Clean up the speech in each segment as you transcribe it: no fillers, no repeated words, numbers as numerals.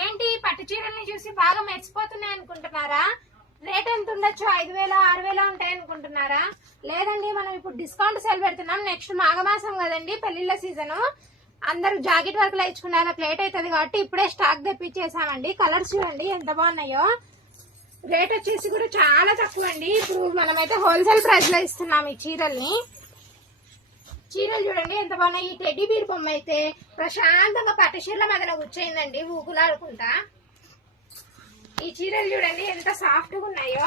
ఏంటి పట్టు చీరల్ని చూసి బాగా మెచ్చిపోతున్నాయి అనుకుంటున్నారా? రేట్ ఎంత ఉండొచ్చు? 5,000 6,000 ఉంటాయి అనుకుంటున్నారా? లేదండి, మనం ఇప్పుడు డిస్కౌంట్ సేల్ పెడుతున్నాం. నెక్స్ట్ మాఘమాసం కదండి, పెళ్లిళ్ళ సీజన్. అందరూ జాకెట్ వర్క్ లో ఇచ్చుకునే లేట్ అవుతుంది కాబట్టి ఇప్పుడే స్టాక్ తెప్పించేసామండి. కలర్స్ చూడండి ఎంత బాగున్నాయో. రేట్ వచ్చేసి కూడా చాలా తక్కువ అండి. ఇప్పుడు మనమైతే హోల్సేల్ ప్రైస్ లో ఇస్తున్నాం ఈ చీరల్ని. చీరలు చూడండి ఎంత బాగున్నాయి. ఈ టెడ్డీ బీర్ బొమ్మ అయితే ప్రశాంతంగా పట్టు చీరల మధ్యన కూర్చోయిందండి ఊగులాడుకుంటా. ఈ చీరలు చూడండి ఎంత సాఫ్ట్ గా ఉన్నాయో.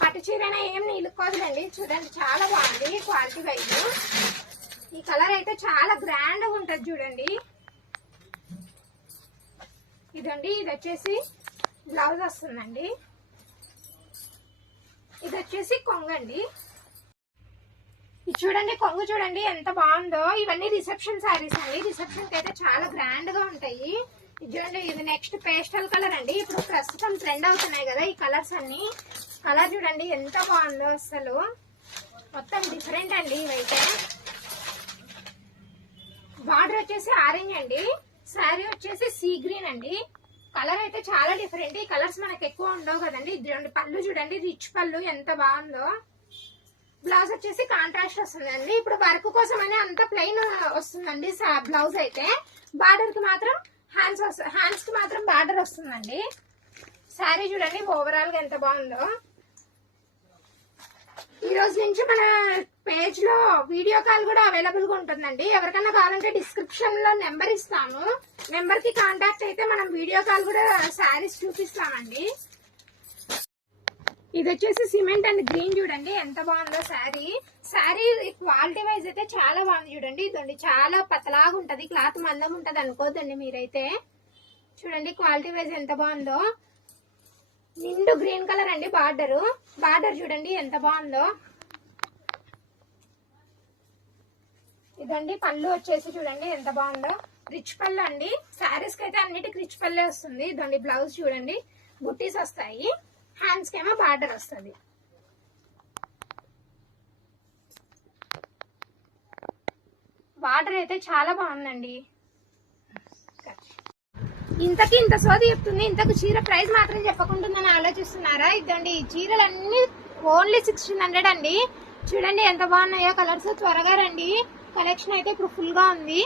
పట్టు చీరైనా ఏం నిలుక్కోదులండి. చూడండి చాలా బాగుంది క్వాలిటీ వైజ్. ఈ కలర్ అయితే చాలా గ్రాండ్ గా ఉంటది చూడండి. ఇదండి, ఇది వచ్చేసి బ్లౌజ్ వస్తుందండి. ఇది వచ్చేసి కొంగండి. ఇది చూడండి కొంగు చూడండి ఎంత బాగుందో. ఇవన్నీ రిసెప్షన్ శారీస్ అండి. రిసెప్షన్ కి అయితే చాలా గ్రాండ్ గా ఉంటాయి. ఇది చూడండి, ఇది నెక్స్ట్ పేస్టల్ కలర్ అండి. ఇప్పుడు ప్రస్తుతం ట్రెండ్ అవుతున్నాయి కదా ఈ కలర్స్ అన్ని. కలర్ చూడండి ఎంత బాగుందో, అసలు మొత్తం డిఫరెంట్ అండి ఇవైతే. బార్డర్ వచ్చేసి ఆరెంజ్ అండి. శారీ వచ్చేసి సీ గ్రీన్ అండి. కలర్ అయితే చాలా డిఫరెంట్. ఈ కలర్స్ మనకు ఎక్కువ ఉండవు కదండి. ఇది పళ్ళు చూడండి, రిచ్ పళ్ళు ఎంత బాగుందో. బ్లౌజ్ వచ్చేసి కాంట్రాస్ట్ వస్తుందండి. ఇప్పుడు వర్క్ కోసం అని అంత ప్లెయిన్ వస్తుందండి బ్లౌజ్ అయితే. బార్డర్ కి మాత్రం హ్యాండ్స్ కి మాత్రం బార్డర్ వస్తుందండి. శారీ చూడండి ఓవరాల్ గా ఎంత బాగుందో. ఈ రోజు నుంచి మన పేజ్ లో వీడియో కాల్ కూడా అవైలబుల్ గా ఉంటుందండి. ఎవరికైనా కావాలంటే డిస్క్రిప్షన్ లో నెంబర్ ఇస్తాము. నెంబర్ కి కాంటాక్ట్ అయితే మనం వీడియో కాల్ కూడా శారీస్ చూపిస్తామండి. ఇది వచ్చేసి సిమెంట్ అండ్ గ్రీన్ చూడండి ఎంత బాగుందో శారీ. శారీ క్వాలిటీ వైజ్ అయితే చాలా బాగుంది చూడండి. ఇదండి చాలా పతలాగా ఉంటది, క్లాత్ మందంగా ఉంటది అనుకోద్దండి మీరైతే. చూడండి క్వాలిటీ వైజ్ ఎంత బాగుందో. నిండు గ్రీన్ కలర్ అండి బార్డర్ చూడండి ఎంత బాగుందో. ఇదండి పళ్ళు వచ్చేసి చూడండి ఎంత బాగుందో. రిచ్ పళ్ళు అండి. శారీస్ కి అయితే అన్నిటికి రిచ్ పళ్ళే వస్తుంది. ఇదండి బ్లౌజ్ చూడండి, బుట్టీస్ వస్తాయి. హ్యాండ్స్ కేమో బార్డర్ వస్తుంది. బార్డర్ అయితే చాలా బాగుందండి. ఇంతకి ఇంత సోది చెప్తుంది, ఇంతకు చీర ప్రైస్ మాత్రం చెప్పకుంటుందని ఆలోచిస్తున్నారా? ఇదండి ఈ చీరలన్నీ ఓన్లీ 1600 అండి. చూడండి ఎంత బాగున్నాయో కలర్స్. త్వరగా రండి, కలెక్షన్ అయితే ఇప్పుడు ఫుల్ గా ఉంది.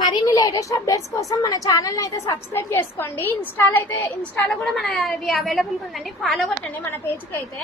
మరిన్ని లేటెస్ట్ అప్డేట్స్ కోసం మన ఛానల్ అయితే సబ్స్క్రైబ్ చేసుకోండి. ఇన్స్టాలో కూడా మన అవైలబుల్ ఉందండి. ఫాలో కొట్టండి మన పేజ్ కి అయితే.